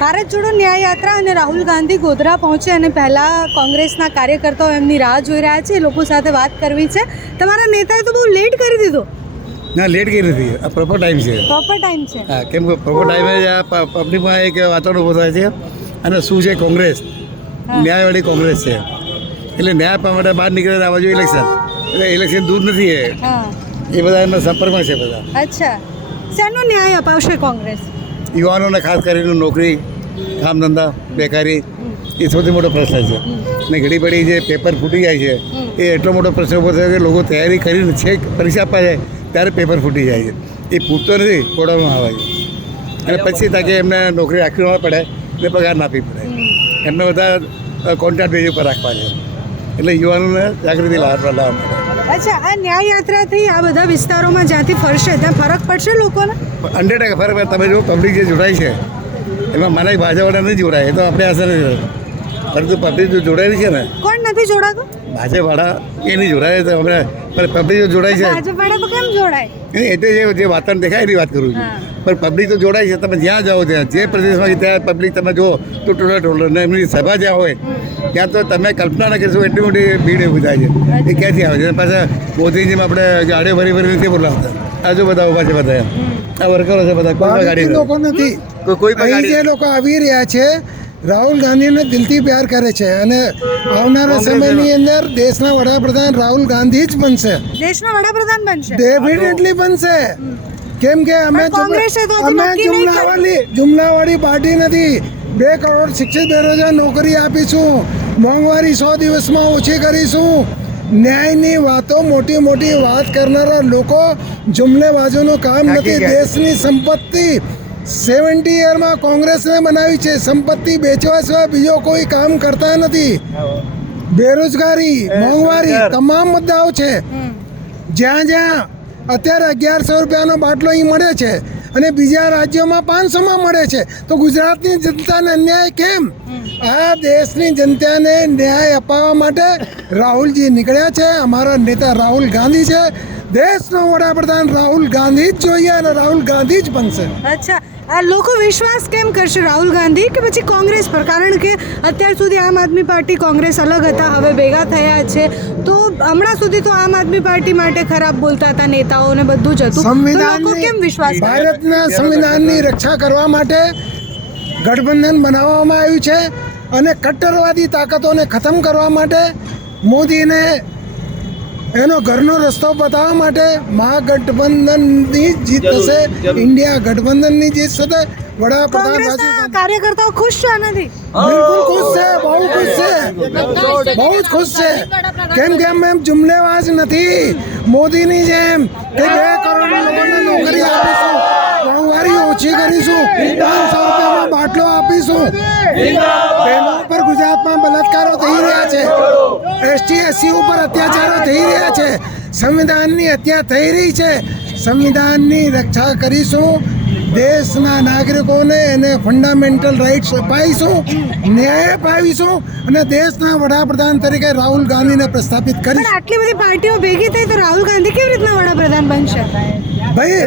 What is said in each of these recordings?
ભારત જોડો ન્યાય યાત્રા અને રાહુલ ગાંધી ગોધરા પહોંચે અને પહેલાં કોંગ્રેસના કાર્યકર્તાઓ એમની રાહ જોઈ રહ્યા છે. એ લોકો સાથે વાત કરવી છે. તમારા નેતાએ તો બહુ લેટ કરી દીધો. ના, લેટ કરી નથી. આ પ્રોપર ટાઈમ છે. પ્રોપર ટાઈમ છે. હા, કેમ કે પ્રોપર ટાઈમે જ આ પબ્લિકમાં એક વાતાવરણ ઊભો થાય છે. અને શું છે કોંગ્રેસ, ન્યાયવાળી કોંગ્રેસ છે. એટલે ન્યાય આપવા માટે બહાર નીકળે આ બાજુ ઇલેક્શન. એટલે ઇલેક્શન દૂર નથી એ બધા એમના સંપર્કમાં છે બધા. અચ્છા, શેનો ન્યાય અપાવશે કોંગ્રેસ? યુવાનોને ખાસ કરીને નોકરી, કામ ધંધા, બેકારી એ સૌથી મોટો પ્રશ્ન છે. ને ઘડી પડી જે પેપર ફૂટી જાય છે એ એટલો મોટો પ્રશ્ન ઊભો થયો કે લોકો તૈયારી કરીને છેક પરીક્ષા આપવા જાય ત્યારે પેપર ફૂટી જાય છે. એ ફૂટતો નથી, ફોડવામાં આવે છે. અને પછી તાકે એમને નોકરી રાખવી ન પડે ને પગાર ના આપવી પડે. એમને બધા કોન્ટ્રાક્ટ બેઝ ઉપર રાખવા છે. એટલે યુવાનોને જાગૃતિ લાવવા માટે. અચ્છા, આ ન્યાય યાત્રાથી આ બધા વિસ્તારોમાં જ્યાંથી ફરશે ત્યાં ફરક પડશે લોકોને? 100% ફરક. તમે જો પબ્લિક જે જોડાય છે એમાં મને ભાજપવાળા નથી જોડાય, એ તો આપણે અસર નથી થતી. પરંતુ પબ્લિક જો જોડાયેલી છે ને, કોણ નથી જોડાતું? ભાજપવાળા એ નહીં જોડાય તો આપણે પબ્લિક જો જોડાય છે. ભાજપવાળા તો કેમ જોડાય? એટલે જે વાતાવરણ દેખાય એની વાત કરું છું. પણ પબ્લિક તો જોડાય છે. તમે જ્યાં જાઓ ત્યાં જે પ્રદેશમાં ત્યાં પબ્લિક તમે જુઓ તો ટોળો ને એમની સભા જ્યાં હોય ત્યાં તો તમે કલ્પના ના કરશો એટલી મોટી ભીડ ઊભી થાય છે. એ ક્યાંથી આવે છે? પાછા મોદીજીમાં આપણે ગાડીઓ ભરી ભરી નથી બોલાવતા. આજુ બધા ઊભા છે બધા. આ વર્કરો છે બધા. કોઈ ગાડી લોકો નથી. કોઈ પણ અહીં જે લોકો આવી રહ્યા છે રાહુલ ગાંધીને દિલથી પ્યાર કરે છે અને આવનારા સમયની અંદર દેશના વડાપ્રધાન રાહુલ ગાંધી જ બનશે. દેશના વડાપ્રધાન બનશે? ડેફિનેટલી બનશે. કેમ કે અમે જુમલાવાળી પાર્ટી નથી. 2 કરોડ શિક્ષિત બેરોજગાર નોકરી આપીશું. મોંઘવારી 100 દિવસમાં ઓછી કરીશું. ન્યાયની વાતો મોટી મોટી વાત કરનારા લોકો જુમલેબાજોનું કામ નથી. દેશની સંપત્તિ 70 યરમાં કોંગ્રેસને બનાવી છે. સંપત્તિ વેચવા સિવાય બીજો કોઈ કામ કરતા નથી. બેરોજગારી, મોંઘવારી તમામ મુદ્દાઓ છે. જ્યાં જ્યાં અત્યારે 1100 રૂપિયાનો બાટલો અહીં મળે છે અને બીજા રાજ્યોમાં 500માં મળે છે, તો ગુજરાતની જનતાને અન્યાય કેમ? આ દેશની જનતાને ન્યાય અપાવવા માટે રાહુલજી નીકળ્યા છે. અમારા નેતા રાહુલ ગાંધી છે. દેશનો વડાપ્રધાન રાહુલ ગાંધી જ જોઈએ અને રાહુલ ગાંધી જ બનશે. અચ્છા, આ લોકો વિશ્વાસ કેમ કરશે રાહુલ ગાંધી કે પછી કોંગ્રેસ પર? કારણ કે અત્યાર સુધી આમ આદમી પાર્ટી કોંગ્રેસ અલગ હતા, હવે ભેગા થયા છે. તો હમણાં સુધી તો આમ આદમી પાર્ટી માટે ખરાબ બોલતા હતા નેતાઓને, બધું જ હતું. લોકો કેમ વિશ્વાસ? ભારતના સંવિધાનની રક્ષા કરવા માટે ગઠબંધન બનાવવામાં આવ્યું છે અને કટ્ટરવાદી તાકાતોને ખતમ કરવા માટે મોદીને એનો ઘરનો રસ્તો બતાવવા માટે મહાગઠબંધનની જીત થશે. ઇન્ડિયા ગઠબંધનની જીત થશે. કોંગ્રેસના કાર્યકર્તાઓ ખુશ છે નથી? બિલકુલ ખુશ છે, બહુ ખુશ છે, બહુ જ ખુશ છે. કેમ કે અમે જુમલેબાજ નથી. મોદીની જેમ કે 2 કરોડ લોકોને નોકરી આપીશું, મોંઘવારી ઓછી કરીશું, 500 રૂપિયામાં બાટલો આપીશું. બહેનો ઉપર ગુજરાતમાં બલાત્કારો થઈ રહ્યા છે, ST SC ઉપર અત્યાચારો થઈ રહ્યા છે, સંવિધાનની હત્યા થઈ રહી છે. સંવિધાનની રક્ષા કરીશું. દેશના નાગરિકોને એને ફંડામેન્ટલ રાઇટ્સ અપાવીશું, ન્યાય અપાવીશું અને દેશના વડાપ્રધાન તરીકે રાહુલ ગાંધીને પ્રસ્થાપિત કરીશું. આટલી બધી પાર્ટીઓ ભેગી થઈ તો રાહુલ ગાંધી કેવી રીતના વડાપ્રધાન બનશે? ભાઈ,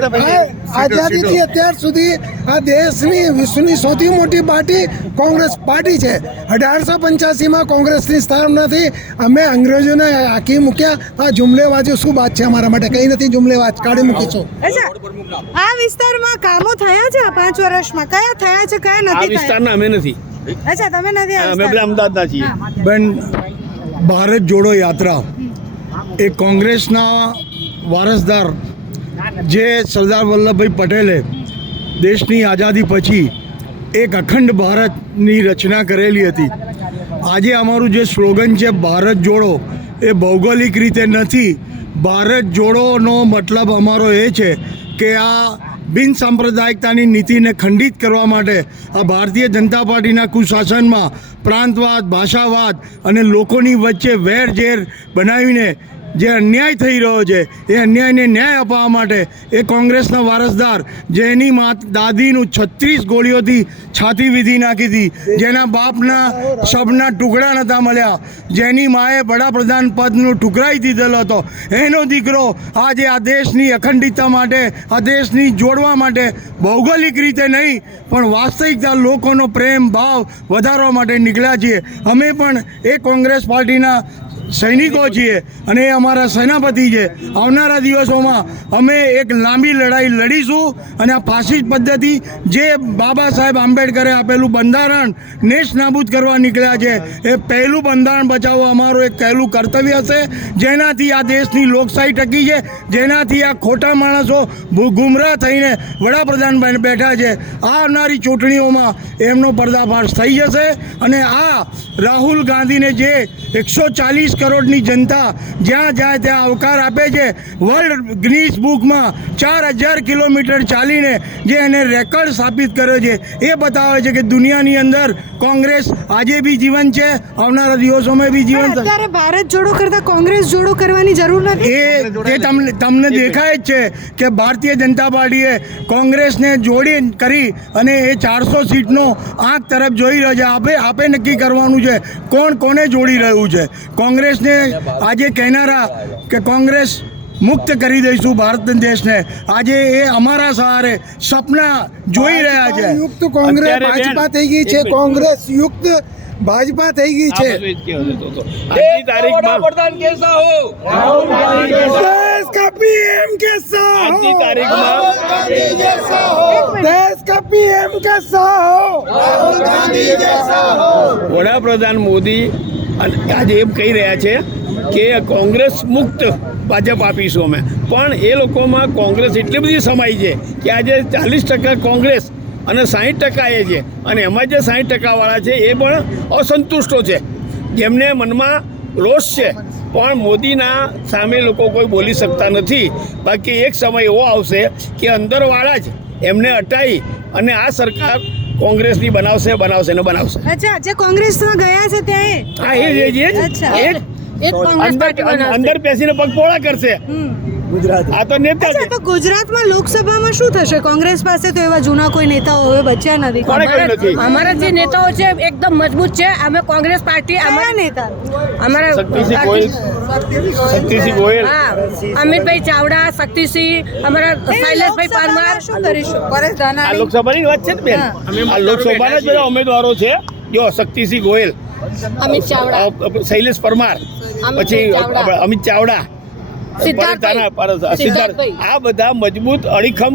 આઝાદીથી અત્યાર સુધી આ દેશની વિશ્વની સૌથી મોટી પાર્ટી કોંગ્રેસ પાર્ટી છે. 1885માં કોંગ્રેસની સ્થાપના થઈ. અમે અંગ્રેજોને આખી મૂક્યા. આ જુમલેબાજો શું વાત છે? અમારા માટે કંઈ નથી. જુમલેબાજ કાઢી મૂકીશું. આ વિસ્તારમાં કામો થયા છે 5 વર્ષમાં? કયા થયા છે, કયા નથી? આ વિસ્તારના અમે નથી. અચ્છા, તમે નથી? અમે બધા અમદાવાદના છીએ. બેન, ભારત જોડો યાત્રા એ કોંગ્રેસના વારસદાર જે સરદાર વલ્લભભાઈ પટેલે દેશની આઝાદી પછી એક અખંડ ભારતની રચના કરેલી હતી. આજે અમારું જે સ્લોગન છે ભારત જોડો, એ ભૌગોલિક રીતે નથી. ભારત જોડોનો મતલબ અમારો એ છે કે આ બિન સાંપ્રદાયિકતાની નીતિને ખંડિત કરવા માટે આ ભારતીય જનતા પાર્ટીના કુશાસનમાં પ્રાંતવાદ, ભાષાવાદ અને લોકોની વચ્ચે વેરઝેર બનાવીને જે અન્યાય થઈ રહ્યો છે એ અન્યાયને ન્યાય અપાવવા માટે એ કોંગ્રેસના વારસદાર જેની દાદીનું 36 ગોળીઓથી છાતી વીધી નાખી હતી, જેના બાપના શબના ટુકડા નહોતા મળ્યા, જેની માએ વડાપ્રધાન પદનું ટુકરાઈ દીધેલો હતો, એનો દીકરો આજે આ દેશની અખંડિતતા માટે, આ દેશની જોડવા માટે ભૌગોલિક રીતે નહીં પણ વાસ્તવિકતા લોકોનો પ્રેમ ભાવ વધારવા માટે નીકળ્યા છીએ. અમે પણ એ કોંગ્રેસ પાર્ટીના સૈનિકો છીએ અને એ અમારા સેનાપતિ છે. આવનારા દિવસોમાં અમે એક લાંબી લડાઈ લડીશું અને આ ફાસિસ્ટ પદ્ધતિ જે બાબા સાહેબ આંબેડકરે આપેલું બંધારણ નેશ નાબૂદ કરવા નીકળ્યા છે, એ પહેલું બંધારણ બચાવવા અમારું એક પહેલું કર્તવ્ય હશે, જેનાથી આ દેશની લોકશાહી ટકી છે, જેનાથી આ ખોટા માણસો ગુમરાહ થઈને વડાપ્રધાન બેઠા છે. આવનારી ચૂંટણીઓમાં એમનો પર્દાફાશ થઈ જશે અને આ રાહુલ ગાંધીને જે 140 કરોડની જનતા જ્યાં જાય ત્યાં આવકાર આપે છે, વર્લ્ડ ગિનીસ બુકમાં 4000 કિલોમીટર ચાલીને જે એને રેકોર્ડ સ્થાપિત કર્યો છે, એ બતાવે છે કે દુનિયાની અંદર કોંગ્રેસ આજે બી જીવંત છે, આવનારા દિવસોમાં બી જીવંત. અત્યારે ભારત જોડો કરતા કોંગ્રેસ જોડો કરવાની જરૂર નથી. એ તમને દેખાય જ છે કે ભારતીય જનતા પાર્ટીએ કોંગ્રેસને જોડી કરી અને એ 400 સીટનો આંખ તરફ જોઈ રહ્યો છે. આપે નક્કી કરવાનું છે કોણ કોને જોડી રહ્યું છે. કોંગ્રેસને આજે કહેનારા કે કોંગ્રેસ મુક્ત કરી દઈશું ભારત દેશને, આજે એ અમારા સહારે સપના જોઈ રહ્યા છે. યુક્ત કોંગ્રેસ ભાજપા થઈ ગઈ છે, કોંગ્રેસ યુક્ત ભાજપા થઈ ગઈ છે. આજની તારીખમાં देश का पीएम कैसा આજની हो, તારીખમાં देश का पीएम कैसा हो, વડાપ્રધાન મોદી આજે એમ કહી રહ્યા છે કે કોંગ્રેસ મુક્ત ભાજપ આપીશું અમે, પણ એ લોકોમાં કોંગ્રેસ એટલી બધી સમાઈ છે કે આજે 40% કોંગ્રેસ અને 60% એ છે, અને એમાં જે 60%વાળા છે એ પણ અસંતુષ્ટો છે, જેમને મનમાં રોષ છે, પણ મોદીના સામે લોકો કોઈ બોલી શકતા નથી. બાકી એક સમય એવો આવશે કે અંદરવાળા જ એમને હટાવી અને આ સરકાર કોંગ્રેસની બનાવશે ને બનાવશે. અચ્છા, જે કોંગ્રેસમાં ગયા છે ત્યાં હા, અચ્છા. અંદર બેસીને પગ પોળા કરશે. આ તો નેતા છે. અચ્છા, તો ગુજરાતમાં લોકસભામાં શું થશે? કોંગ્રેસ પાસે તો એવા જૂના કોઈ નેતાઓ હવે બચ્યા નથી. કોણે કહ્યું નથી? हमारा જે નેતાઓ છે એકદમ મજબૂત છે. અમે કોંગ્રેસ પાર્ટી કયા નેતા? અમારા શક્તિસિંહ ગોયલ, હા, અમિતભાઈ ચાવડા, શક્તિસિંહ, અમારા શૈલેષભાઈ પરમાર. શું કરીશું? આ લોકસભાની વાત છે ને બેન, આ લોકસભાના જ બધા ઉમેદવારો છે. જો શક્તિસિંહ ગોયલ, અમિત ચાવડા, શૈલેષ પરમાર, પછી અમિત ચાવડા, સિદ્ધાર્થ, આ બધા મજબૂત અડીખમ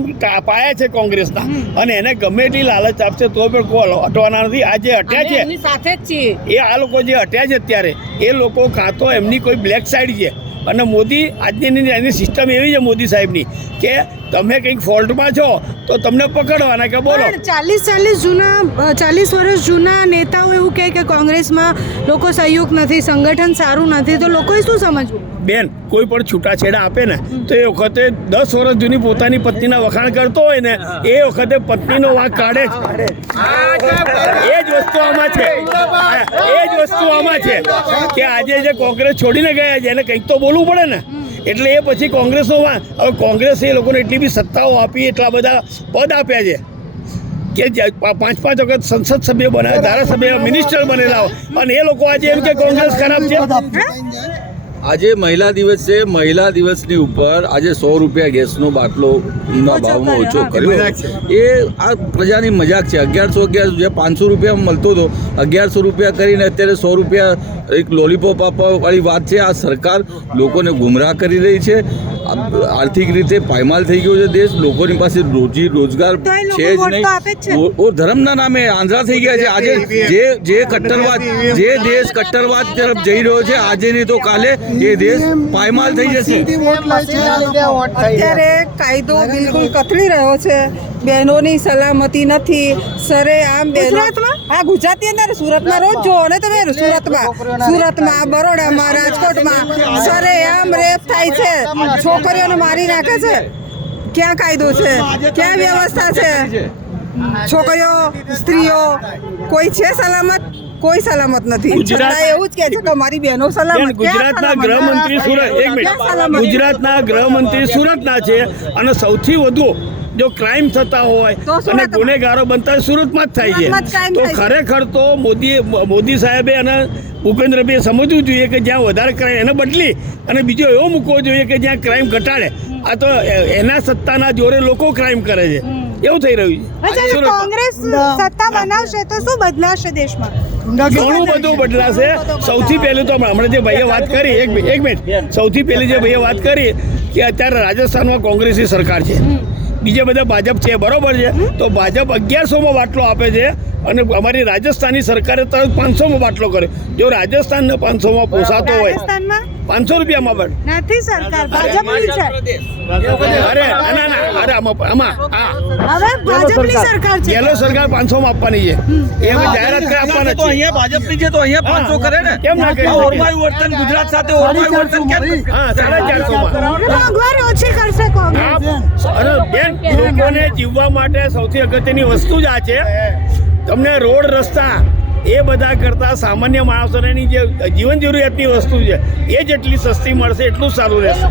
પાયા છે કોંગ્રેસના, અને એને ગમે એટલી લાલચ આપશે તો પણ કોઈ હટવાના નથી. આ જે હટ્યા છે એમની સાથે જ છીએ. એ આ લોકો જે હટ્યા છે અત્યારે, એ લોકો કાં તો એમની કોઈ બ્લેક સાઈડ છે, અને મોદી આજની એની સિસ્ટમ એવી છે મોદી સાહેબની કે તમે કંઈક ફોલ્ટમાં છો તો તમને પકડવાના કે બોલો. 40 વર્ષ જૂના નેતાઓ એવું કહે કે કોંગ્રેસમાં લોકો સહયોગ નથી, સંગઠન સારું નથી, તો લોકોએ શું સમજવું? બેન, કોઈ પણ છૂટાછેડા આપે ને તો એ વખતે 10 વર્ષ જૂની પોતાની પત્નીના વખાણ કરતો હોય ને એ વખતે પત્નીનો વાંક કાઢે જ. એ જ વસ્તુ આમાં છે, એ જ વસ્તુ આમાં છે કે આજે જે કોંગ્રેસ છોડીને ગયા છે એને કંઈક તો બોલવું પડે ને, એટલે એ પછી કોંગ્રેસનો વાંક. હવે કોંગ્રેસે એ લોકોને એટલી બી સત્તાઓ આપી, એટલા બધા પદ આપ્યા છે કે 5-5 વખત સંસદ સભ્ય બનાવ્યા, ધારાસભ્ય, મિનિસ્ટર બનેલા હોય, અને એ લોકો આજે એમ કે કોંગ્રેસ ખરાબ છે. આજે મહિલા દિવસ છે. મહિલા દિવસની ઉપર આજે 100 રૂપિયા ગેસનો બાટલોના ભાવમાં ઓછો કર્યો. એ આ પ્રજાની મજાક છે. 1111 જે 500 રૂપિયા મળતો હતો, 1100 રૂપિયા કરીને અત્યારે 100 રૂપિયા એક લોલીપોપ આપવાવાળી વાત છે. આ સરકાર લોકોને ગુમરાહ કરી રહી છે. આર્થિક રીતે પાયમાલ થઈ ગયો છે દેશ. લોકોની પાસે રોજગાર છે જ નહીં. ધર્મના નામે આંધળા થઈ ગયા છે. આજે જે કટ્ટરવાદ, જે દેશ કટ્ટરવાદ તરફ જઈ રહ્યો છે, આજે નહીં તો કાલે એ દેશ પાયમાલ થઈ જશે. અત્યારે કાયદો બિલકુલ કથળી રહ્યો છે. બહેનોની સલામતી નથી. સરેઆમ ગુજરાતમાં? હા, ગુજરાતની અંદર સુરતમાં રોજ જો ને તમે, સુરતમાં, બરોડામાં, રાજકોટમાં સરેઆમ રેપ થાય છે, છોકરીઓને મારી નાખે છે. ક્યાં કાયદો છે? ક્યાં વ્યવસ્થા છે? છોકરીઓ, સ્ત્રીઓ કોઈ છે સલામત? કોઈ સલામત નથી ગુજરાત- છતાં એવું જ કહે છે કે અમારી બહેનો સલામત બેન, ગુજરાતના ગૃહમંત્રી સુરત એક મિનિટ ગુજરાતના ગૃહમંત્રી સુરતના છે અને સૌથી વધુ જો ક્રાઇમ થતા હોય તો અને સુરતમાં. ગુનેગારો બનતા હોય સુરતમાં જ થાય સુરતમાં જ છે crime તો થાય છે. ખરેખર તો મોદી સાહેબે અને ભૂપેન્દ્રભાઈએ સમજવું જોઈએ કે જ્યાં વધારે ક્રાઇમ એને બદલી અને બીજો એવો મૂકવો જોઈએ કે જ્યાં ક્રાઇમ ઘટાડે. આ તો એના સત્તાના જોરે લોકો ક્રાઇમ કરે છે એવું થઈ રહ્યું અચ્છા છે જો કોંગ્રેસ સત્તા બનાવશે તો શું બદલાશે દેશમાં? ઘણું બધું બદલાશે. સૌથી પહેલું તો હમણાં જે ભાઈએ વાત કરી એક મિનિટ સૌથી પહેલી જે ભાઈએ વાત કરી કે અત્યારે રાજસ્થાનમાં કોંગ્રેસની સરકાર છે, બીજા બધા ભાજપ છે, બરોબર છે. તો ભાજપ 1100માં બાટલો આપે છે અને અમારી રાજસ્થાનની સરકારે તરત 500માં બાટલો કર્યો. જો રાજસ્થાનને 500માં પોસાતો હોય રાજસ્થાનમાં 500 રૂપિયામાં પણ નથી સરકાર, ભાજપની છે. અરે ના અરે આમાં હવે ભાજપની સરકાર છે. ગેલો સરકાર 500માં આપવાની છે એ અમે જાહેરાત કરી આપવાના તો છીએ. અહીંયા ભાજપની છે તો અહીંયા 500 કરે ને કેમ ના કરી આ શકે? ઓરમાયું વર્તન ગુજરાત સાથે ઓરમાયું વર્તન કેમ હા 450માં. મોંઘવારી ઓછી કરશે કોંગ્રેસ. અરે બેન, લોકોને જીવવા માટે સૌથી અગત્યની વસ્તુ જ આ છે. તમને રોડ રસ્તા એ બધા કરતાં સામાન્ય માણસોની જે જીવન જરૂરિયાતની વસ્તુ છે એ જેટલી સસ્તી મળશે એટલું સારું રહેશે.